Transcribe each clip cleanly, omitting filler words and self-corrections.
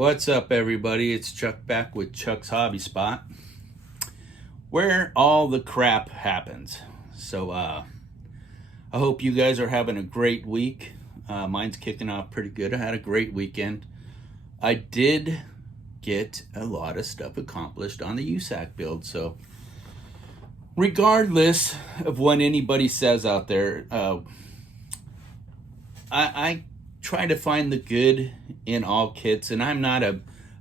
What's up, everybody? It's Chuck back with Chuck's Hobby Spot, where all the crap happens. So, I hope you guys are having a great week. Mine's kicking off pretty good. I had a great weekend. I did get a lot of stuff accomplished on the USSAC build. So, regardless of what anybody says out there, I try to find the good in all kits, and I'm not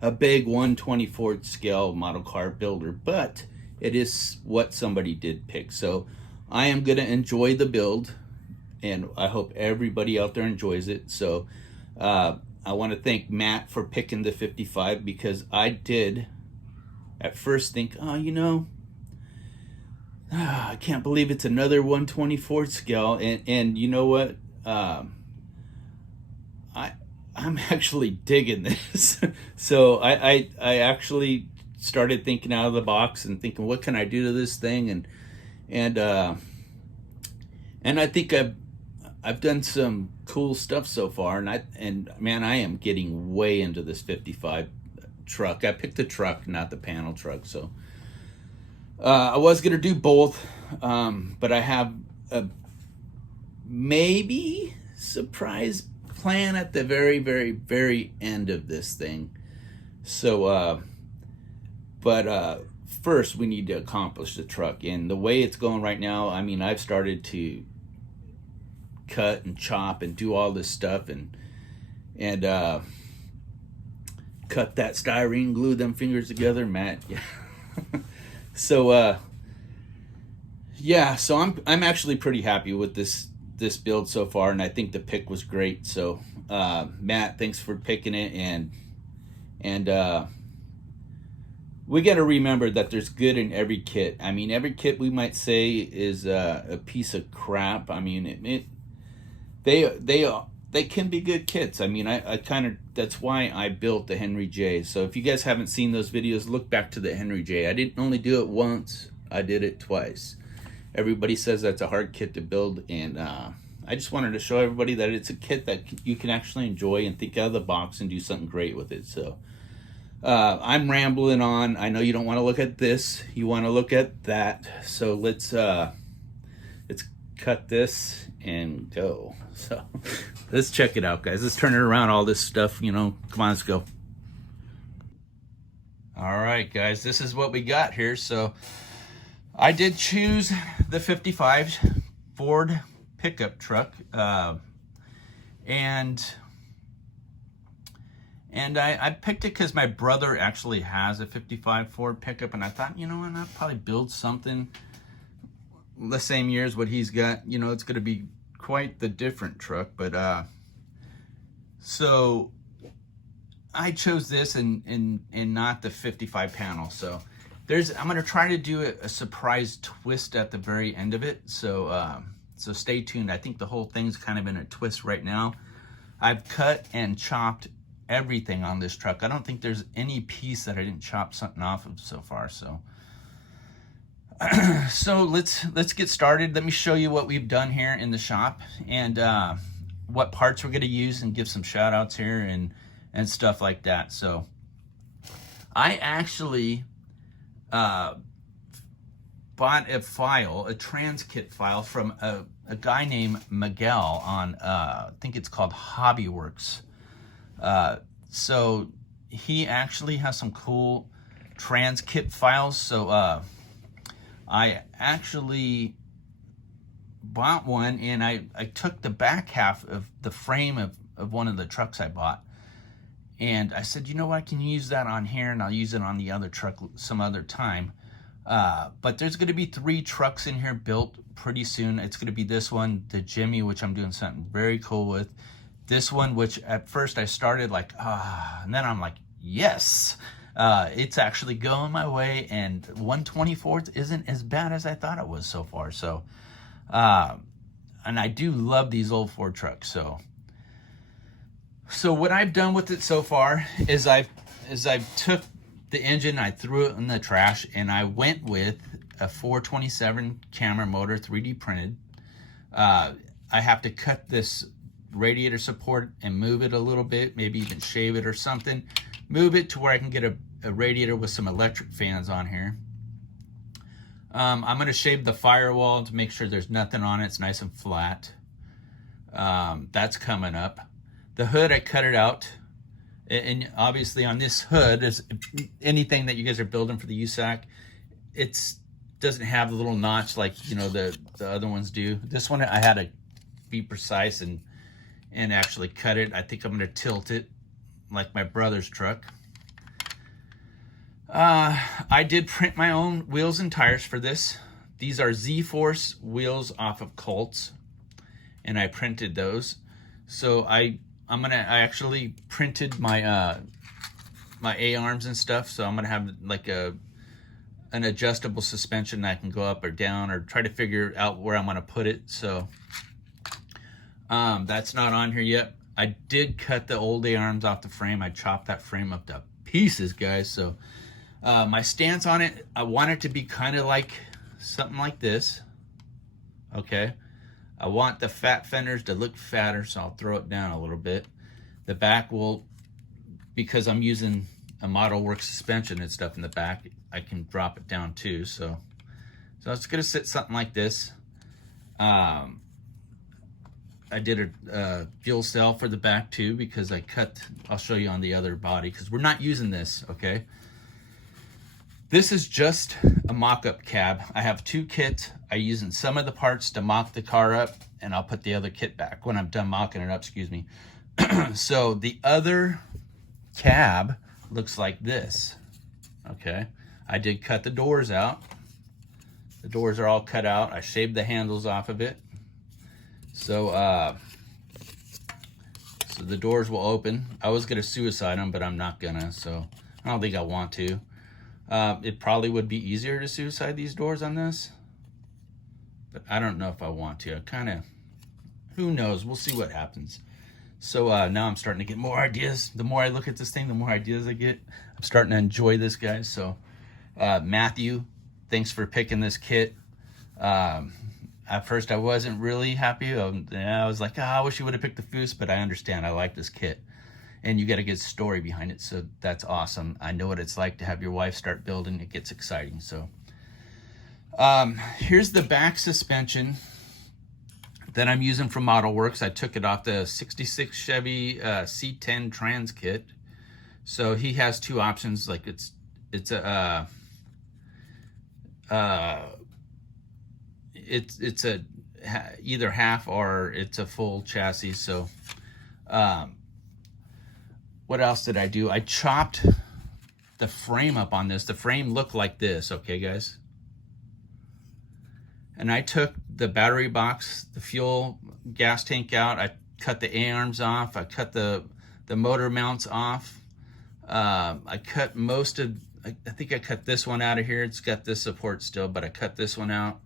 a big 1/24 scale model car builder, but it is what somebody did pick. So I am going to enjoy the build, and I hope everybody out there enjoys it. So I want to thank Matt for picking the 55, because I did at first think, I can't believe it's another 1/24 scale, and you know what? I'm actually digging this. So I actually started thinking out of the box and thinking, what can I do to this thing? And I think I've done some cool stuff so far, and man, I am getting way into this 55 truck. I picked the truck, not the panel truck. So I was gonna do both, but I have a maybe surprise plan at the very, very, very end of this thing. So but first we need to accomplish the truck, and the way it's going right now, I mean, I've started to cut and chop and do all this stuff, and cut that styrene, glue them fingers together, Matt. Yeah. So yeah, so I'm actually pretty happy with this build so far, and I think the pick was great. So Matt, thanks for picking it, and we got to remember that there's good in every kit. I mean, every kit we might say is a piece of crap. I mean, they can be good kits. I mean, I kind of, that's why I built the Henry J. So if you guys haven't seen those videos, look back to the Henry J. I didn't only do it once, I did it twice. Everybody says that's a hard kit to build, and I just wanted to show everybody that it's a kit that you can actually enjoy and think out of the box and do something great with it. So I'm rambling on. I know you don't want to look at this, you want to look at that. So let's cut this and go. So let's check it out, guys. Let's turn it around, all this stuff, come on, let's go. All right, guys, this is what we got here. So I did choose the 55 Ford pickup truck, and I picked it because my brother actually has a 55 Ford pickup, and I thought, I'll probably build something the same year as what he's got. It's going to be quite the different truck, but so I chose this and not the 55 panel. So I'm going to try to do a surprise twist at the very end of it. So so stay tuned. I think the whole thing's kind of in a twist right now. I've cut and chopped everything on this truck. I don't think there's any piece that I didn't chop something off of so far. So so let's get started. Let me show you what we've done here in the shop, and what parts we're going to use, and give some shout outs here and stuff like that. So I actually bought a trans kit file from a guy named Miguel on I think it's called Hobbyworks. So he actually has some cool trans kit files. So I actually bought one, and I took the back half of the frame of one of the trucks I bought, and I said, I can use that on here, and I'll use it on the other truck some other time. But there's going to be 3 trucks in here built pretty soon. It's going to be this one, the Jimmy, which I'm doing something very cool with. This one, which at first I started like, and then I'm like, yes, it's actually going my way, and 1/24 isn't as bad as I thought it was so far. So, and I do love these old Ford trucks. So what I've done with it so far is I've took the engine, I threw it in the trash, and I went with a 427 camera motor, 3D printed. I have to cut this radiator support and move it a little bit, maybe even shave it or something. move it to where I can get a radiator with some electric fans on here. I'm going to shave the firewall to make sure there's nothing on it. It's nice and flat. That's coming up. The hood, I cut it out. And obviously on this hood, is anything that you guys are building for the USSAC, it doesn't have the little notch like, you know, the other ones do. This one, I had to be precise and actually cut it. I think I'm going to tilt it like my brother's truck. I did print my own wheels and tires for this. These are Z-Force wheels off of Colts, and I printed those. So I actually printed my my A-arms and stuff. So I'm gonna have like an adjustable suspension that I can go up or down, or try to figure out where I'm gonna put it. So that's not on here yet. I did cut the old A-arms off the frame. I chopped that frame up to pieces, guys. So my stance on it, I want it to be kind of like something like this. Okay. I want the fat fenders to look fatter, so I'll throw it down a little bit. The back will, because I'm using a Model Works suspension and stuff in the back, I can drop it down too. So it's gonna sit something like this. I did a fuel cell for the back too, because I'll show you on the other body, because we're not using this, okay? This is just a mock-up cab. I have two kits. I'm using some of the parts to mock the car up, and I'll put the other kit back when I'm done mocking it up, excuse me. So the other cab looks like this, okay? I did cut the doors out. The doors are all cut out. I shaved the handles off of it. So the doors will open. I was gonna suicide them, but I'm not gonna, so I don't think I want to. It probably would be easier to suicide these doors on this, but I don't know if I want to. Who knows? We'll see what happens. So now I'm starting to get more ideas. The more I look at this thing, the more ideas I get. I'm starting to enjoy this, guys. So Matthew, thanks for picking this kit. At first I wasn't really happy. I was like, I wish you would have picked the Foose, but I understand. I like this kit. And you got a good story behind it, so that's awesome. I know what it's like to have your wife start building. It gets exciting. So here's the back suspension that I'm using from Model Works. I took it off the 66 Chevy C10 Trans kit. So he has two options. Like it's a either half or it's a full chassis. So what else did I do? I chopped the frame up on this. The frame looked like this, okay, guys? And I took the battery box, the fuel gas tank out. I cut the A-arms off. I cut the motor mounts off. I cut most of, I think I cut this one out of here. It's got this support still, but I cut this one out.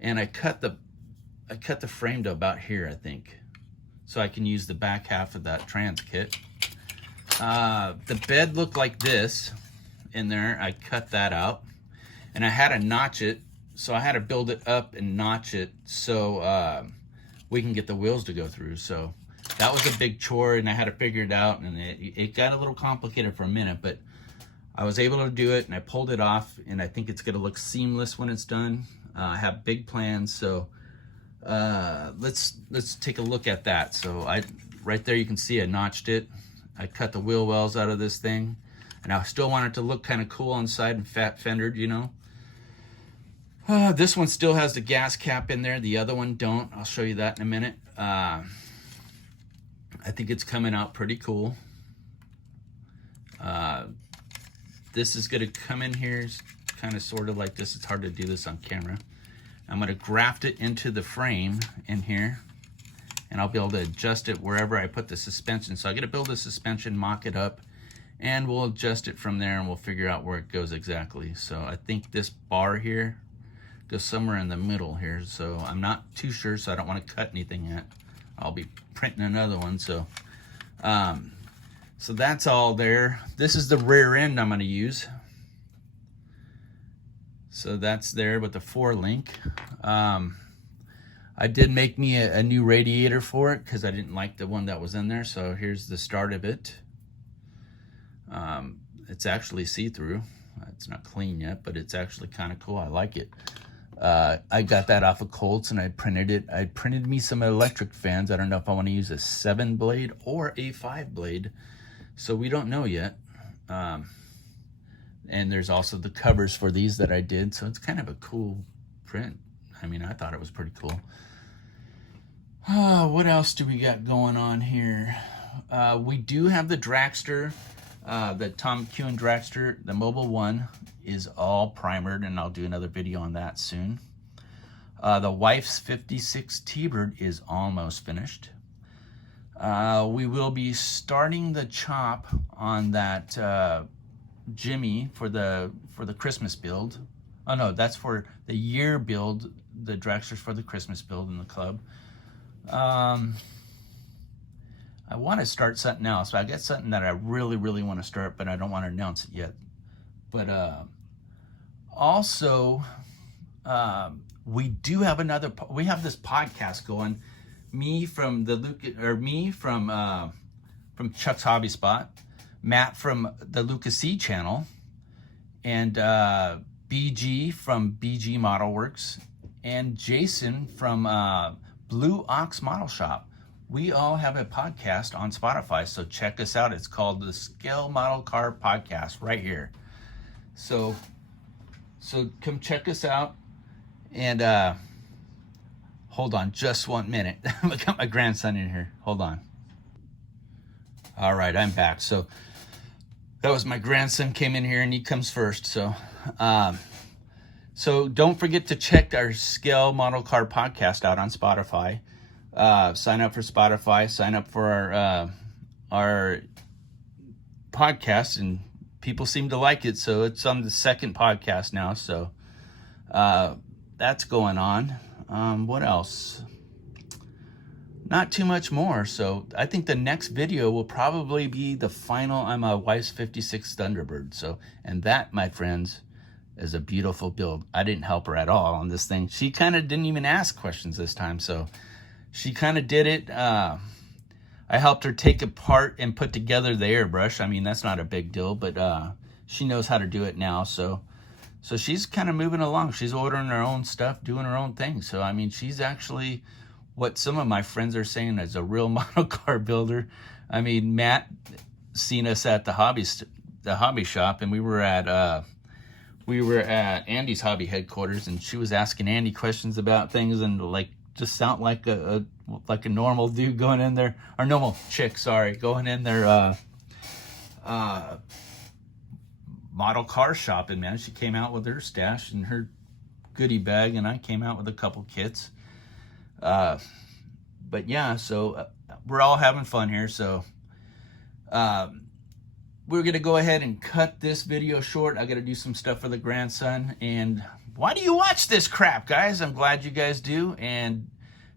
And I cut the frame to about here, I think. So I can use the back half of that trans kit. The bed looked like this in there. I cut that out, and I had to notch it, so I had to build it up and notch it so we can get the wheels to go through. So that was a big chore, and I had to figure it out, and it got a little complicated for a minute, but I was able to do it, and I pulled it off, and I think it's gonna look seamless when it's done. I have big plans, so let's take a look at that. So right there you can see I notched it. I cut the wheel wells out of this thing, and I still want it to look kind of cool on the side and fat fendered, you know. This one still has the gas cap in there. The other one don't. I'll show you that in a minute. I think it's coming out pretty cool. This is going to come in here kind of sort of like this. It's hard to do this on camera. I'm going to graft it into the frame in here, and I'll be able to adjust it wherever I put the suspension. So I got to build a suspension, mock it up, and we'll adjust it from there, and we'll figure out where it goes exactly. So I think this bar here goes somewhere in the middle here. So I'm not too sure, so I don't want to cut anything yet. I'll be printing another one. So so that's all there. This is the rear end I'm going to use. So that's there with the 4-link. I did make me a new radiator for it because I didn't like the one that was in there. So here's the start of it. It's actually see-through. It's not clean yet, but it's actually kind of cool. I like it. I got that off of Colts, and I printed it. I printed me some electric fans. I don't know if I want to use a 7-blade or a 5-blade, so we don't know yet. And there's also the covers for these that I did, so it's kind of a cool print. I mean, I thought it was pretty cool. What else do we got going on here? We do have the dragster, the Tom McEwen dragster. The mobile one is all primered, and I'll do another video on that soon. The wife's 56 T-Bird is almost finished. We will be starting the chop on that Jimmy for the Christmas build. Oh no, that's for the year build. The dragster's for the Christmas build in the club. I want to start something else. I got something that I really want to start, but I don't want to announce it yet. But also, we do have we have this podcast going. Me from Chuck's Hobby Spot, Matt from the Lucas C channel, and BG from BG Model Works, and Jason from Blue Ox Model Shop. We all have a podcast on Spotify, so check us out. It's called the Scale Model Car Podcast right here. So come check us out. And hold on just 1 minute. I got my grandson in here. Hold on. All right, I'm back. So that was my grandson came in here, and he comes first. So don't forget to check our Scale Model Car Podcast out on Spotify. Sign up for Spotify. Sign up for our podcast, and people seem to like it. So it's on the second podcast now. So that's going on. What else? Not too much more. So I think the next video will probably be the final on my wife's 56 Thunderbird. So, and that, my friends, is a beautiful build. I didn't help her at all on this thing. She kind of didn't even ask questions this time. So she kind of did it. I helped her take apart and put together the airbrush. I mean, that's not a big deal, but she knows how to do it now. So she's kind of moving along. She's ordering her own stuff, doing her own thing. So, I mean, she's actually what some of my friends are saying is a real model car builder. I mean, Matt seen us at the hobby shop, and we were at Andy's hobby headquarters, and she was asking Andy questions about things, and just sound like a normal dude going in there, or normal chick, sorry, going in there model car shopping, man. She came out with her stash and her goodie bag, and I came out with a couple kits. But yeah, so we're all having fun here. So we're gonna go ahead and cut this video short. I gotta do some stuff for the grandson. And why do you watch this crap, guys? I'm glad you guys do. And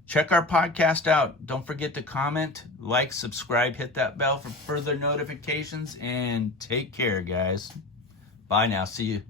check our podcast out. Don't forget to comment, like, subscribe, hit that bell for further notifications, and take care, guys. Bye now. See you.